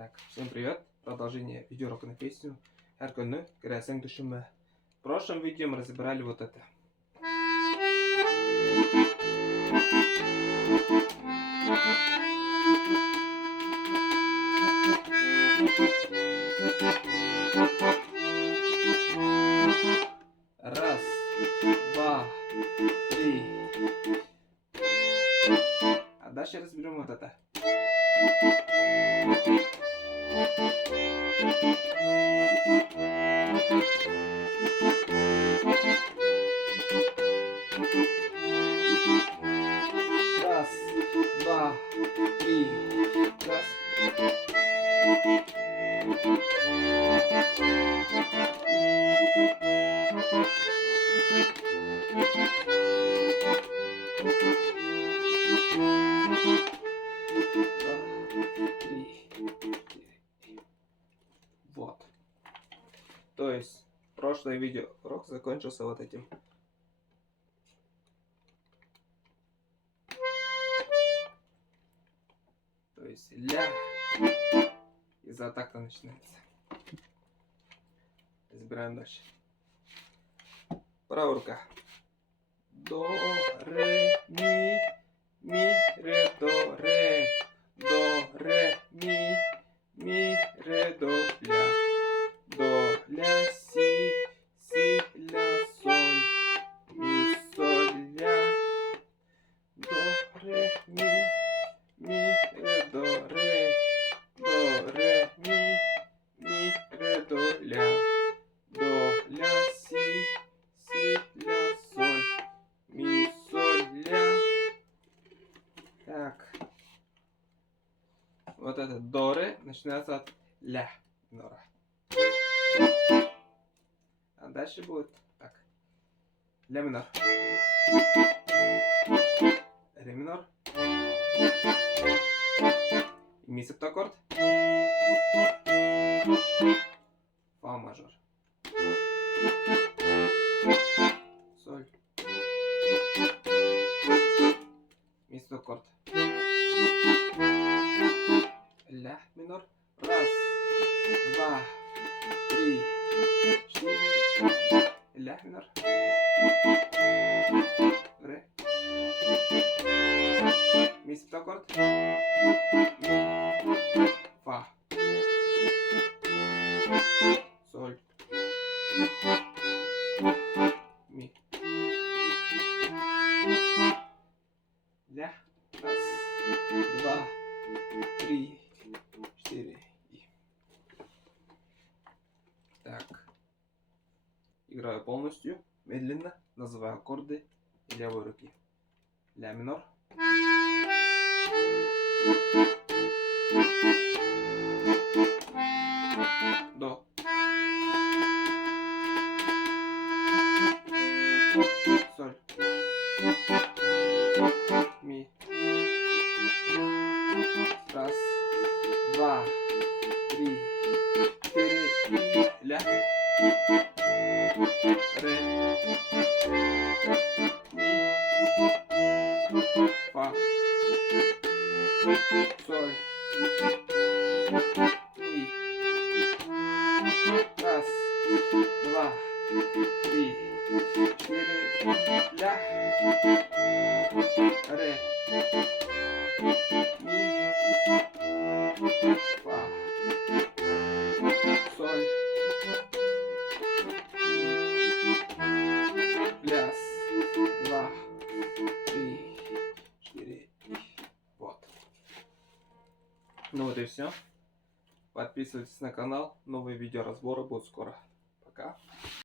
Так, всем привет! Продолжение видеоурока на песню «Her Gönlü Giresun Düşünme». В прошлом видео мы разбирали вот это. Раз, два, три. А дальше разберем вот это. Раз, два, три. Раз. Вот. То есть прошлый видеоурок закончился вот этим. То есть ля из-за такта начинается. Разбираем дальше. Правая рука. До, ре, ми, ре, до, ре, ми, ре, до, ля, си, ля, соль, ми, соль, ля, до, ре, ми, ре, до, ре, ми, ре, до, ля, си, ля, соль, ми, соль, ля. Так. Вот это до, ре начинается от ля минора. А дальше будет так. Ля минор. Ре минор. Ми септаккорд. Фа мажор. Соль. Ми септаккорд. Ля минор. Раз, два, три, четыре. Ля минор. Ре. Ми септаккорд. Ми. Фа. Соль. Ми. Ля. Раз, два, три, четыре. Так. Играю полностью, медленно, называю аккорды левой руки. Ля минор. До. Соль. Ми. Раз, два, три, четыре и ля. Ре. Ми. Фа. Соль. Ми. Раз, два, три, четыре, ля. Ре. Ми. Фа. Соль. Ля. Два, три, четыре. Вот. Ну вот и все. Подписывайтесь на канал. Новые видеоразборы будут скоро. Пока.